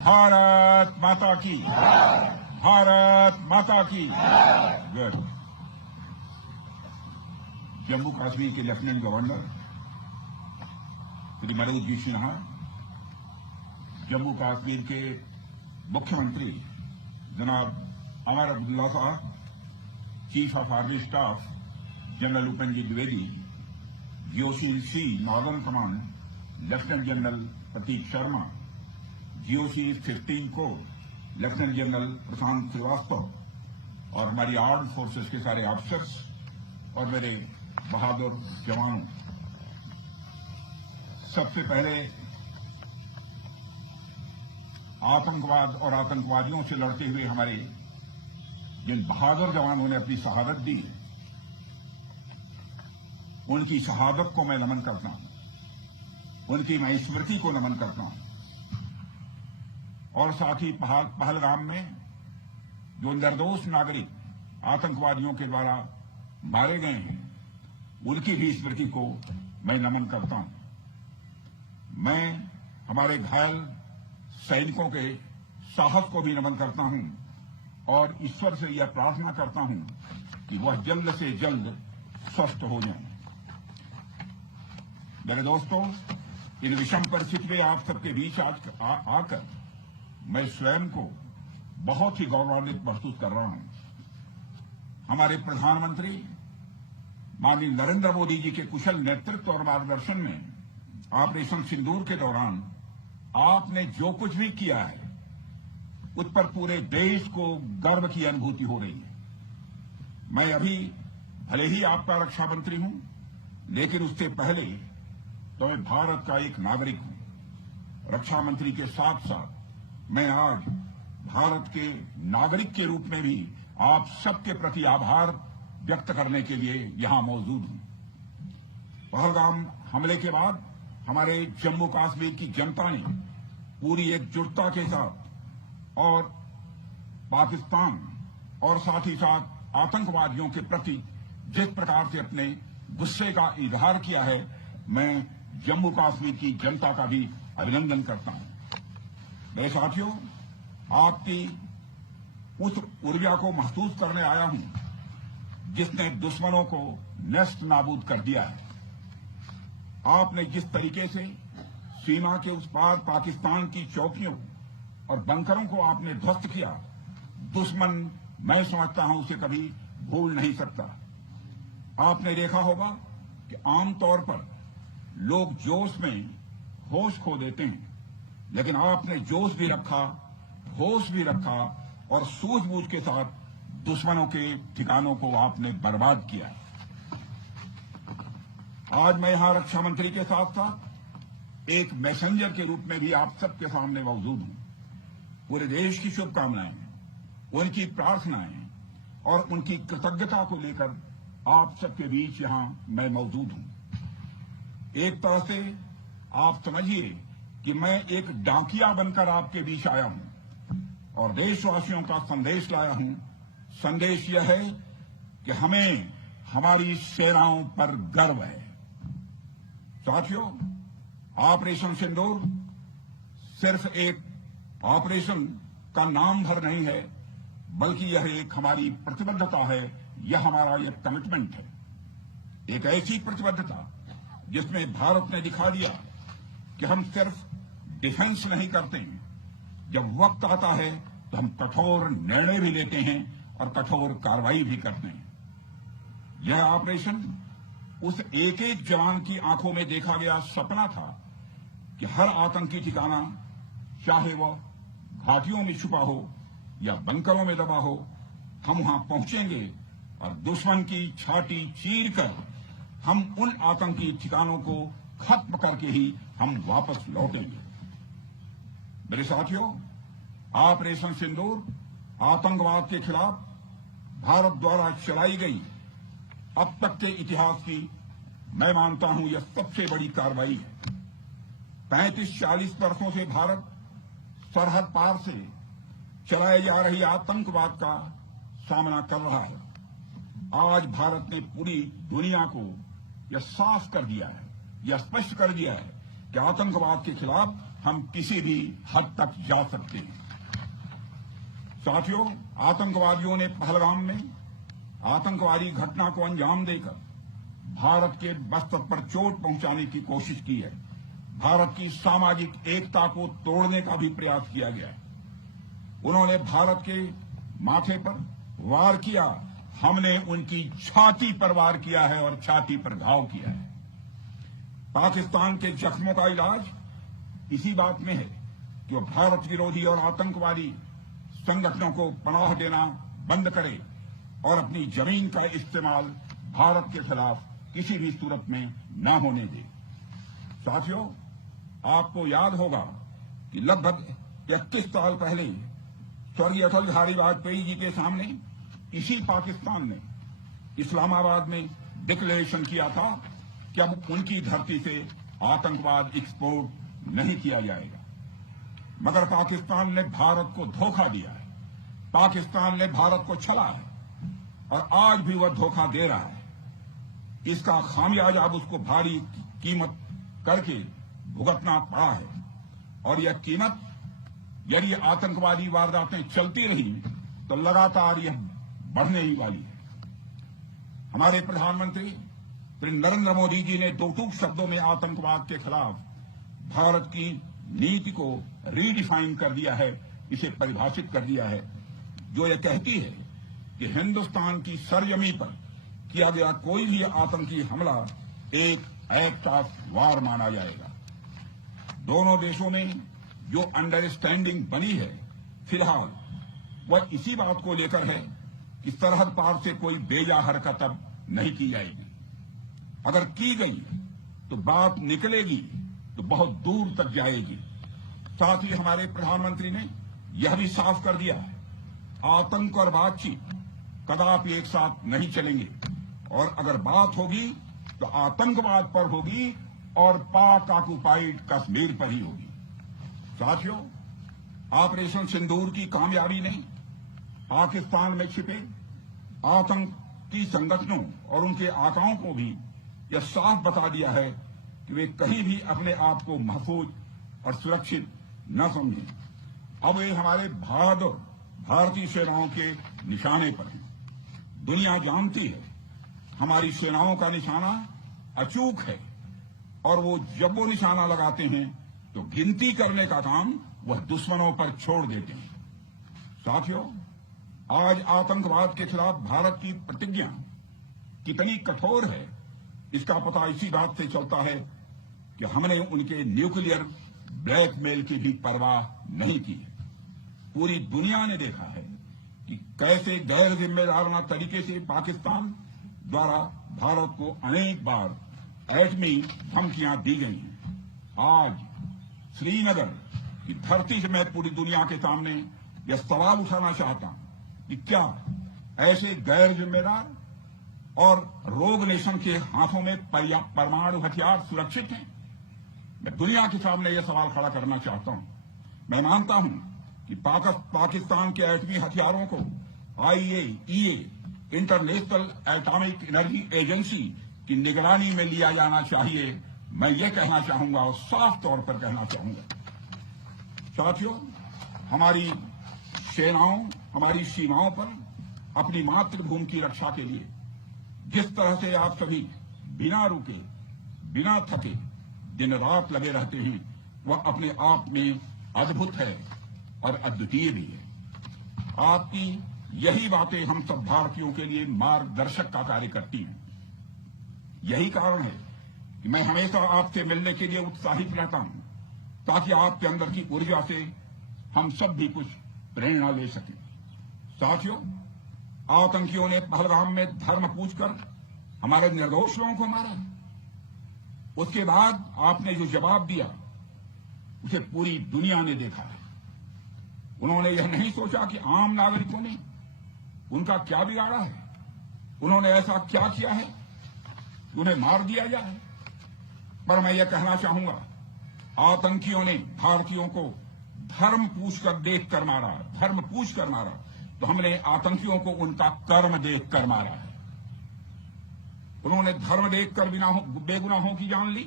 भारत माता की, भारत माता की। गुड। जम्मू कश्मीर के लेफ्टिनेंट गवर्नर श्री मनोज जी सिन्हा, जम्मू कश्मीर के मुख्यमंत्री जनाब अमर अब्दुल्ला साहब, chief of army staff general Upendra Dwivedi, GOC C northern command lieutenant general Pratik Sharma, GOC 15 को लेफ्टिनेंट जनरल प्रशांत श्रीवास्तव और हमारी आर्म्ड फोर्सेस के सारे ऑफिसर्स और मेरे बहादुर जवानों, सबसे पहले आतंकवाद और आतंकवादियों से लड़ते हुए हमारे जिन बहादुर जवानों ने अपनी शहादत दी, उनकी शहादत को मैं नमन करता हूं, उनकी मैं स्मृति को नमन करता हूं। और साथ ही पहलगाम में जो निर्दोष नागरिक आतंकवादियों के द्वारा मारे गए हैं, उनकी भी स्मृति को मैं नमन करता हूं। मैं हमारे घायल सैनिकों के साहस को भी नमन करता हूं और ईश्वर से यह प्रार्थना करता हूं कि वह जल्द से जल्द स्वस्थ हो जाएं। मेरे दोस्तों, इन विषम परिस्थिति में आप सबके बीच आज आकर मैं स्वयं को बहुत ही गौरवान्वित महसूस कर रहा हूं। हमारे प्रधानमंत्री माननीय नरेंद्र मोदी जी के कुशल नेतृत्व और मार्गदर्शन में ऑपरेशन सिंदूर के दौरान आपने जो कुछ भी किया है, उस पर पूरे देश को गर्व की अनुभूति हो रही है। मैं अभी भले ही आपका रक्षा मंत्री हूं, लेकिन उससे पहले तो मैं भारत का एक नागरिक हूं। रक्षा मंत्री के साथ साथ मैं आज भारत के नागरिक के रूप में भी आप सबके प्रति आभार व्यक्त करने के लिए यहां मौजूद हूं। पहलगाम हमले के बाद हमारे जम्मू कश्मीर की जनता ने पूरी एकजुटता के साथ और पाकिस्तान और साथ ही साथ आतंकवादियों के प्रति जिस प्रकार से अपने गुस्से का इजहार किया है, मैं जम्मू कश्मीर की जनता का भी अभिनंदन करता हूं। मेरे साथियों, आपकी उस ऊर्जा को महसूस करने आया हूं जिसने दुश्मनों को नष्ट नाबूद कर दिया है। आपने जिस तरीके से सीमा के उस पार पाकिस्तान की चौकियों और बंकरों को आपने ध्वस्त किया, दुश्मन मैं समझता हूं उसे कभी भूल नहीं सकता। आपने देखा होगा कि आमतौर पर लोग जोश में होश खो देते हैं, लेकिन आपने जोश भी रखा, होश भी रखा और सूझबूझ के साथ दुश्मनों के ठिकानों को आपने बर्बाद किया। आज मैं यहां रक्षा मंत्री के साथ साथ एक मैसेंजर के रूप में भी आप सबके सामने मौजूद हूं। पूरे देश की शुभकामनाएं, उनकी प्रार्थनाएं और उनकी कृतज्ञता को लेकर आप सबके बीच यहां मैं मौजूद हूं। एक तरह से आप समझिए कि मैं एक डाकिया बनकर आपके बीच आया हूं और देशवासियों का संदेश लाया हूं। संदेश यह है कि हमें हमारी सेनाओं पर गर्व है। साथियों, ऑपरेशन सिंदूर सिर्फ एक ऑपरेशन का नाम भर नहीं है, बल्कि यह एक हमारी प्रतिबद्धता है, यह हमारा एक कमिटमेंट है। एक ऐसी प्रतिबद्धता जिसमें भारत ने दिखा दिया कि हम सिर्फ डिफेंस नहीं करते हैं, जब वक्त आता है तो हम कठोर निर्णय भी लेते हैं और कठोर कार्रवाई भी करते हैं। यह ऑपरेशन उस एक एक जवान की आंखों में देखा गया सपना था कि हर आतंकी ठिकाना, चाहे वह घाटियों में छुपा हो या बंकरों में दबा हो, हम वहां पहुंचेंगे और दुश्मन की छाती चीर कर हम उन आतंकी ठिकानों को खत्म करके ही हम वापस लौटेंगे। मेरे साथियों, ऑपरेशन सिंदूर आतंकवाद के खिलाफ भारत द्वारा चलाई गई अब तक के इतिहास की मैं मानता हूं यह सबसे बड़ी कार्रवाई है। 35-40 वर्षों से भारत सरहद पार से चलाए जा रही आतंकवाद का सामना कर रहा है। आज भारत ने पूरी दुनिया को यह साफ कर दिया है, यह स्पष्ट कर दिया है कि आतंकवाद के खिलाफ हम किसी भी हद तक जा सकते हैं। साथियों, आतंकवादियों ने पहलगाम में आतंकवादी घटना को अंजाम देकर भारत के मस्तक पर चोट पहुंचाने की कोशिश की है। भारत की सामाजिक एकता को तोड़ने का भी प्रयास किया गया है। उन्होंने भारत के माथे पर वार किया, हमने उनकी छाती पर वार किया है और छाती पर घाव किया है। पाकिस्तान के जख्मों का इलाज इसी बात में है कि वो भारत विरोधी और आतंकवादी संगठनों को पनाह देना बंद करे और अपनी जमीन का इस्तेमाल भारत के खिलाफ किसी भी सूरत में न होने दे। साथियों, आपको याद होगा कि लगभग 31 साल पहले स्वर्गीय अटल बिहारी वाजपेयी जी के सामने इसी पाकिस्तान ने इस्लामाबाद में डिक्लेरेशन किया था कि अब उनकी धरती से आतंकवाद एक्सपोर्ट नहीं किया जाएगा। मगर पाकिस्तान ने भारत को धोखा दिया है, पाकिस्तान ने भारत को छला है और आज भी वह धोखा दे रहा है। इसका खामियाजा अब उसको भारी कीमत करके भुगतना पड़ा है और यह कीमत यदि आतंकवादी वारदातें चलती रही तो लगातार यह बढ़ने ही वाली है। हमारे प्रधानमंत्री श्री नरेंद्र मोदी जी ने दो टूक शब्दों में आतंकवाद के खिलाफ भारत की नीति को रीडिफाइन कर दिया है, इसे परिभाषित कर दिया है, जो यह कहती है कि हिंदुस्तान की सरजमी पर किया गया कोई भी आतंकी हमला एक एक्ट ऑफ वार माना जाएगा। दोनों देशों में जो अंडरस्टैंडिंग बनी है फिलहाल वह इसी बात को लेकर है कि सरहद पार से कोई बेजा हरकत अब नहीं की जाएगी। अगर की गई तो बात निकलेगी तो बहुत दूर तक जाएगी। साथ ही हमारे प्रधानमंत्री ने यह भी साफ कर दिया है, आतंक और बातचीत कदापि एक साथ नहीं चलेंगे और अगर बात होगी तो आतंकवाद पर होगी और पाक ऑक्युपाइड कश्मीर पर ही होगी। साथियों, ऑपरेशन सिंदूर की कामयाबी ने पाकिस्तान में छिपे आतंकी संगठनों और उनके आकाओं को भी यह साफ बता दिया है कि वे कहीं भी अपने आप को महफूज और सुरक्षित न समझें। अब वे हमारे बहादुर भारतीय सेनाओं के निशाने पर हैं। दुनिया जानती है हमारी सेनाओं का निशाना अचूक है और वो जब वो निशाना लगाते हैं तो गिनती करने का काम वह दुश्मनों पर छोड़ देते हैं। साथियों, आज आतंकवाद के खिलाफ भारत की प्रतिज्ञा कितनी कठोर है इसका पता इसी बात से चलता है कि हमने उनके न्यूक्लियर ब्लैकमेल की भी परवाह नहीं की। पूरी दुनिया ने देखा है कि कैसे गैर जिम्मेदाराना तरीके से पाकिस्तान द्वारा भारत को अनेक बार एटमी धमकियां दी गई हैं। आज श्रीनगर की धरती से मैं पूरी दुनिया के सामने यह सवाल उठाना चाहता हूं कि क्या ऐसे गैर जिम्मेदार और रोग नेशन के हाथों में परमाणु हथियार सुरक्षित हैं? मैं दुनिया के सामने यह सवाल खड़ा करना चाहता हूं। मैं मानता हूं कि पाकिस्तान के एटमी हथियारों को IAEA international atomic energy agency की निगरानी में लिया जाना चाहिए। मैं ये कहना चाहूंगा और साफ तौर पर कहना चाहूंगा। साथियों, हमारी सेनाओं हमारी सीमाओं पर अपनी मातृभूमि की रक्षा के लिए जिस तरह से आप सभी बिना रुके बिना थके दिन रात लगे रहते हैं वह अपने आप में अद्भुत है और अद्वितीय भी है। आपकी यही बातें हम सब भारतीयों के लिए मार्गदर्शक का कार्य करती हैं। यही कारण है कि मैं हमेशा आपसे मिलने के लिए उत्साहित रहता हूं ताकि आपके अंदर की ऊर्जा से हम सब भी कुछ प्रेरणा ले सकें। साथियों, आतंकियों ने पहलगाम में धर्म पूछकर हमारे निर्दोष लोगों को मारा। उसके बाद आपने जो जवाब दिया उसे पूरी दुनिया ने देखा है। उन्होंने यह नहीं सोचा कि आम नागरिकों ने उनका क्या बिगाड़ा है, उन्होंने ऐसा क्या किया है उन्हें मार दिया जाए। पर मैं यह कहना चाहूंगा, आतंकियों ने भारतीयों को धर्म पूछकर देखकर मारा, धर्म पूछकर मारा, तो हमने आतंकियों को उनका कर्म देखकर मारा है। उन्होंने धर्म देखकर बेगुनाहों की जान ली।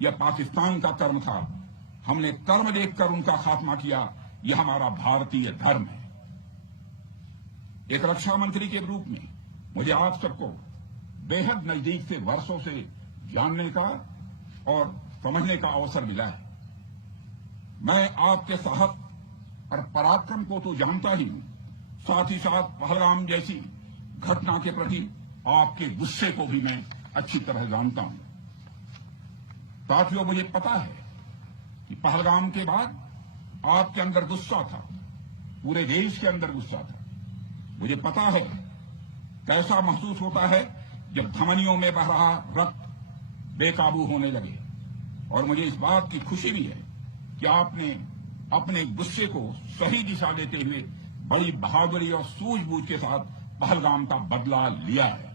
यह पाकिस्तान का कर्म था हमने कर्म देखकर उनका खात्मा किया। यह हमारा भारतीय धर्म है। एक रक्षा मंत्री के रूप में मुझे आप सबको बेहद नजदीक से वर्षों से जानने का और समझने का अवसर मिला है। मैं आपके साहस और पराक्रम को तो जानता ही हूं, साथ ही साथ पहलगाम जैसी घटना के प्रति आपके गुस्से को भी मैं अच्छी तरह जानता हूं। साथियों, मुझे पता है कि पहलगाम के बाद आपके अंदर गुस्सा था, पूरे देश के अंदर गुस्सा था। मुझे पता है कैसा महसूस होता है जब धमनियों में बह रहा रक्त बेकाबू होने लगे। और मुझे इस बात की खुशी भी है कि आपने अपने गुस्से को सही दिशा देते हुए बड़ी बहादुरी और सूझबूझ के साथ पहलगाम का बदला लिया है।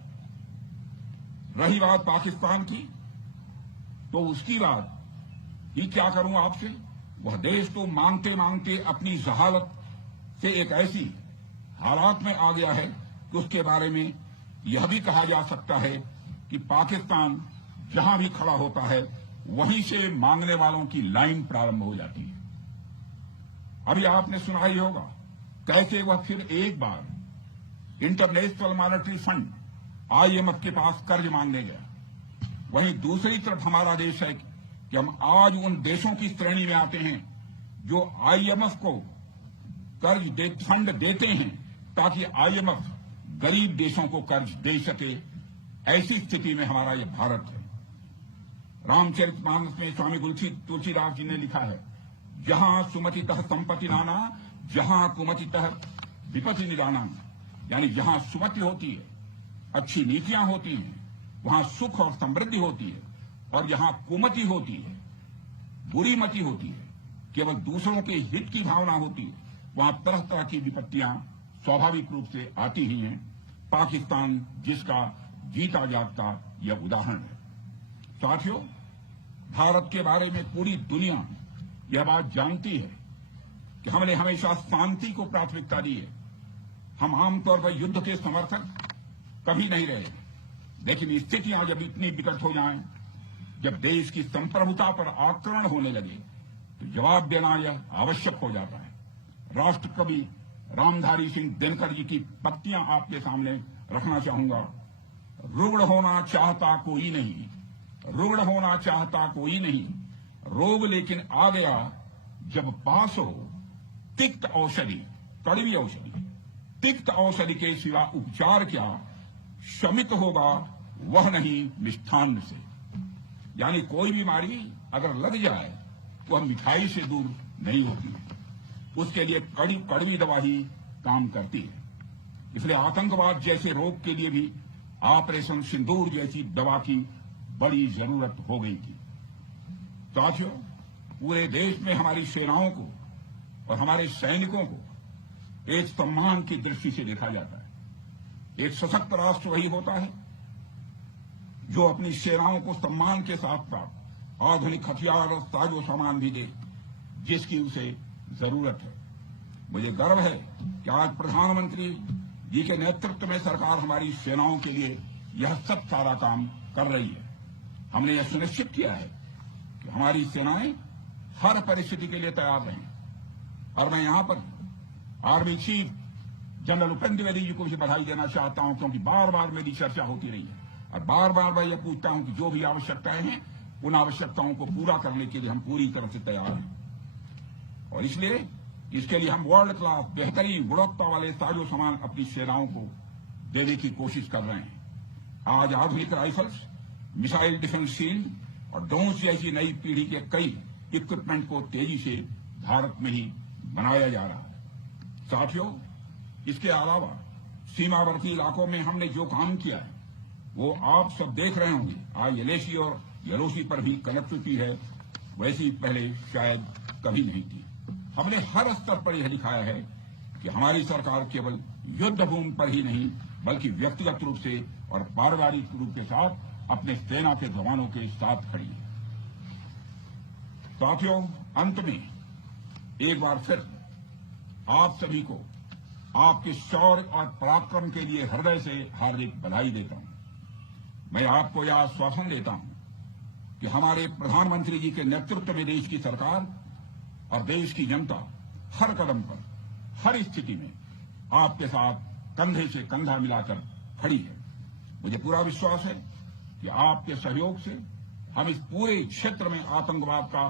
रही बात पाकिस्तान की, तो उसकी बात ही क्या करूं आपसे। वह देश तो मांगते मांगते अपनी जहालत से एक ऐसी हालात में आ गया है कि उसके बारे में यह भी कहा जा सकता है कि पाकिस्तान जहां भी खड़ा होता है वहीं से मांगने वालों की लाइन प्रारंभ हो जाती है। अभी आपने सुना ही होगा कैसे वह फिर एक बार इंटरनेशनल मॉनेटरी फंड IMF के पास कर्ज मांगने गया। वहीं दूसरी तरफ हमारा देश है कि हम आज उन देशों की श्रेणी में आते हैं जो IMF को फंड देते हैं ताकि IMF गरीब देशों को कर्ज दे सके। ऐसी स्थिति में हमारा यह भारत है। रामचरितमानस में स्वामी तुलसीदास जी ने लिखा है, जहां सुमतितः संपत्ति नाना, जहां कुमतितः विपत्ति निदाना। यानी जहां सुमति होती है, अच्छी नीतियां होती हैं, वहां सुख और समृद्धि होती है, और जहां कुमति होती है, बुरी मति होती है, केवल दूसरों के हित की भावना होती है, वहां तरह तरह की विपत्तियां स्वाभाविक रूप से आती ही हैं। पाकिस्तान जिसका जीता जागता यह उदाहरण है। साथियों, भारत के बारे में पूरी दुनिया यह बात जानती है कि हमने हमेशा शांति को प्राथमिकता दी है। हम आमतौर पर युद्ध के समर्थक कभी नहीं रहे, लेकिन स्थितियां जब इतनी विकट हो जाएं, जब देश की संप्रभुता पर आक्रमण होने लगे, तो जवाब देना यह आवश्यक हो जाता है। राष्ट्र कवि रामधारी सिंह दिनकर जी की पत्तियां आपके सामने रखना चाहूंगा। रुग्ण होना चाहता कोई नहीं, रुग्ण होना चाहता कोई नहीं, रोग लेकिन आ गया जब पास हो तिक्त औषधि, कड़वी औषधि। तिक्त औषधि के सिवा उपचार क्या, शमित होगा वह नहीं मिष्ठान्न से। यानी कोई बीमारी अगर लग जाए तो वह मिठाई से दूर नहीं होती, उसके लिए कड़वी दवा ही काम करती है। इसलिए आतंकवाद जैसे रोग के लिए भी ऑपरेशन सिंदूर जैसी दवा की बड़ी जरूरत हो गई थी। साथियों, पूरे देश में हमारी सेनाओं को और हमारे सैनिकों को एक सम्मान की दृष्टि से देखा जाता है। एक सशक्त राष्ट्र वही होता है जो अपनी सेनाओं को सम्मान के साथ साथ आधुनिक हथियार और साजो सामान भी दे जिसकी उसे जरूरत है। मुझे गर्व है कि आज प्रधानमंत्री जी के नेतृत्व में सरकार हमारी सेनाओं के लिए यह सब सारा काम कर रही है। हमने यह सुनिश्चित किया है कि हमारी सेनाएं हर परिस्थिति के लिए तैयार रहें। और मैं यहां पर army chief general Upendra Dwivedi ji को भी बधाई देना चाहता हूं, क्योंकि बार बार मेरी चर्चा होती रही है और बार बार मैं यह पूछता हूं कि जो भी आवश्यकताएं हैं उन आवश्यकताओं को पूरा करने के लिए हम पूरी तरह से तैयार हैं। और इसलिए इसके लिए हम वर्ल्ड क्लास बेहतरीन गुणवत्ता वाले साजो सामान अपनी सेनाओं को देने की कोशिश कर रहे हैं। आज आधुनिक राइफल्स, मिसाइल डिफेंस शील्ड और ड्रोन्स जैसी नई पीढ़ी के कई इक्विपमेंट को तेजी से भारत में ही बनाया जा रहा है। साथियों, इसके अलावा सीमावर्ती इलाकों में हमने जो काम किया है वो आप सब देख रहे होंगे। आज LAC और LOC पर भी कनेक्टिविटी है, वैसी पहले शायद कभी नहीं थी। हमने हर स्तर पर यह दिखाया है कि हमारी सरकार केवल युद्ध भूमि पर ही नहीं बल्कि व्यक्तिगत रूप से और पारिवारिक रूप के साथ अपने सेना के जवानों के साथ खड़ी है। साथियों, अंत में एक बार फिर आप सभी को आपके शौर्य और पराक्रम के लिए हृदय से हार्दिक बधाई देता हूं। मैं आपको यह आश्वासन देता हूं कि हमारे प्रधानमंत्री जी के नेतृत्व में देश की सरकार और देश की जनता हर कदम पर, हर स्थिति में आपके साथ कंधे से कंधा मिलाकर खड़ी है। मुझे पूरा विश्वास है कि आपके सहयोग से हम इस पूरे क्षेत्र में आतंकवाद का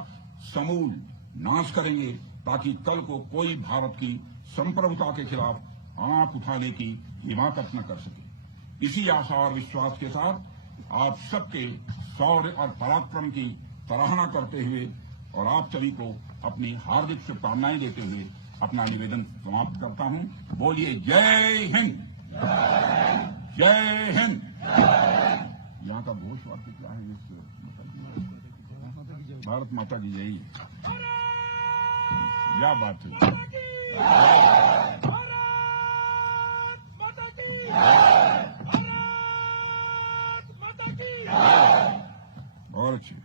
समूल नाश करेंगे, ताकि कल को कोई भारत की संप्रभुता के खिलाफ आंख उठाने की हिमाकत न कर सके। इसी आशा और विश्वास के साथ आप सबके शौर्य और पराक्रम की सराहना करते हुए और आप सभी को अपनी हार्दिक शुभकामनाएं देते हुए अपना निवेदन समाप्त करता हूं। बोलिए जय हिंद, जय हिंद। यहाँ का घोष वाक्य क्या है? भारत माता की जय। क्या बात है। और अच्छी